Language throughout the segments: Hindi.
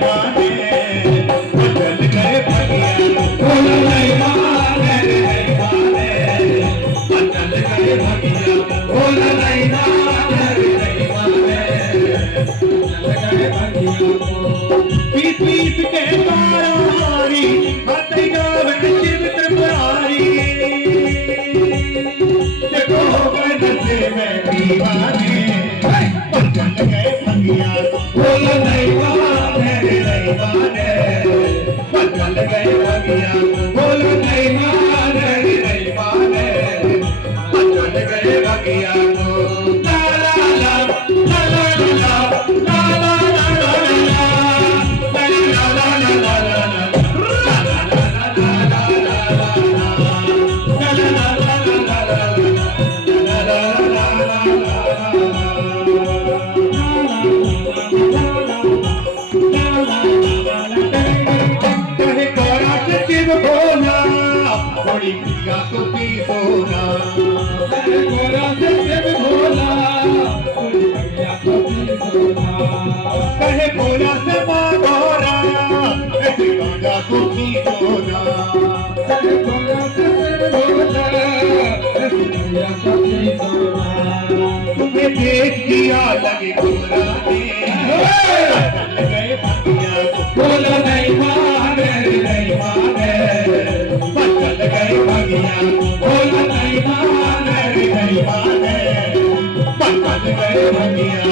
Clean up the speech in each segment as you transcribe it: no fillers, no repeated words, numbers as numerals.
माने बदल गए भगिया बोला नहीं माने नहीं माने बदल गए भगिया बोला नहीं माने नहीं माने बदल गए भगिया पीस पीस के तारारी हाथे गावे शिव त्रिपुरारी देखो नशे में दीवाने बदल गए भगिया बोला नहीं माने नहीं माने बदल गए भगिया बोला नहीं माने नहीं माने बदल गए भगिया ला ला ला ला ला ला ला ला थोड़ी पिया तो पी सोना गोरा से शिव भोला थोड़ी पिया तो पी सोना कहे गोरा से माँ गोरा ऐसे गाजा तो पी सोना कहे गोरा से शिव भोला ऐसे पिया तो पी सोना तुम्हें देख दिया लगे गोरा ने बदल गए भगिया बोला नहीं माने नहीं माने बदल गए भगिया बोला नहीं माने नहीं माने बदल गए भगिया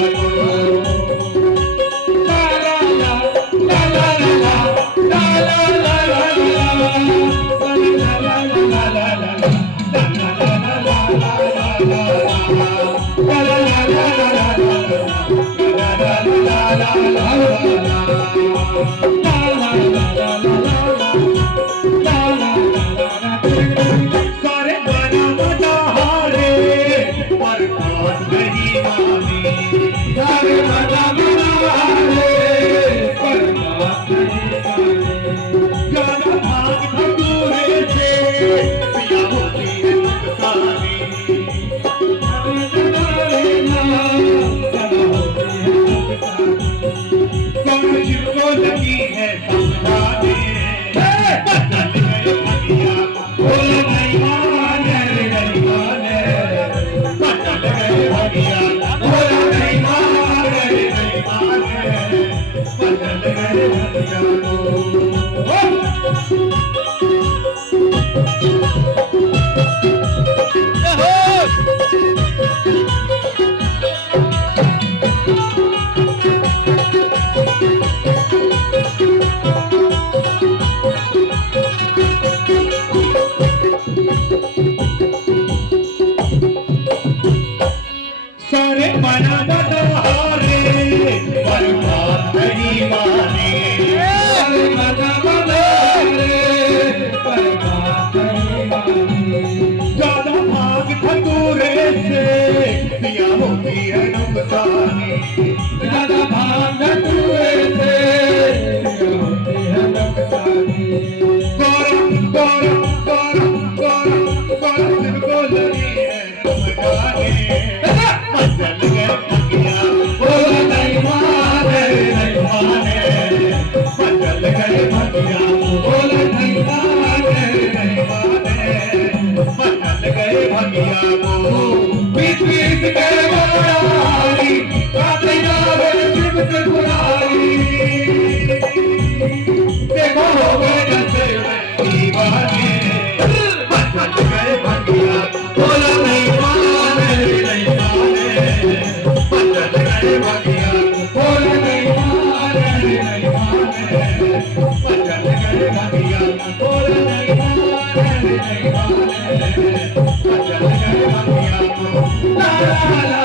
ला ला ला ला ला ला ला ला ला सारे बना बना हारे पर बात नहीं मानी सारे बना बना हारे पर बात नहीं मानी ज्यादा भाग धतूरे से पिया होती है नुकसानी शिव को लगी है समझाने बदल गए भगिया बोला नहीं माने नहीं माने बदल गए भगिया बोला नहीं माने नहीं माने बदल गए भगिया सारे बना बना हारे पर बात नहीं माने सारे बना बना हारे पर बात नहीं माने ज्यादा भाग धतूरे से पिया होती है नुकसानी ज्यादा भाग धतूरे से पिया होती है नुकसानी गौरव गौरव गौरव गौरव गौरव शिव को लगी है समझाने बदल गए भगिया बोला नहीं माने नहीं माने बदल गए भगिया बोला नहीं माने नहीं माने बदल गए भगिया पीस पीस के गोरारी गाते गावे शिव त्रिपुरारी देखो हो गए नशे में दीवाने बदल गए भगिया बोला नहीं माने नहीं माने बदल गए भगिया बोला नहीं माने नहीं माने बदल गए भगिया बोला नहीं माने नहीं माने बदल गए भगिया ला ला ला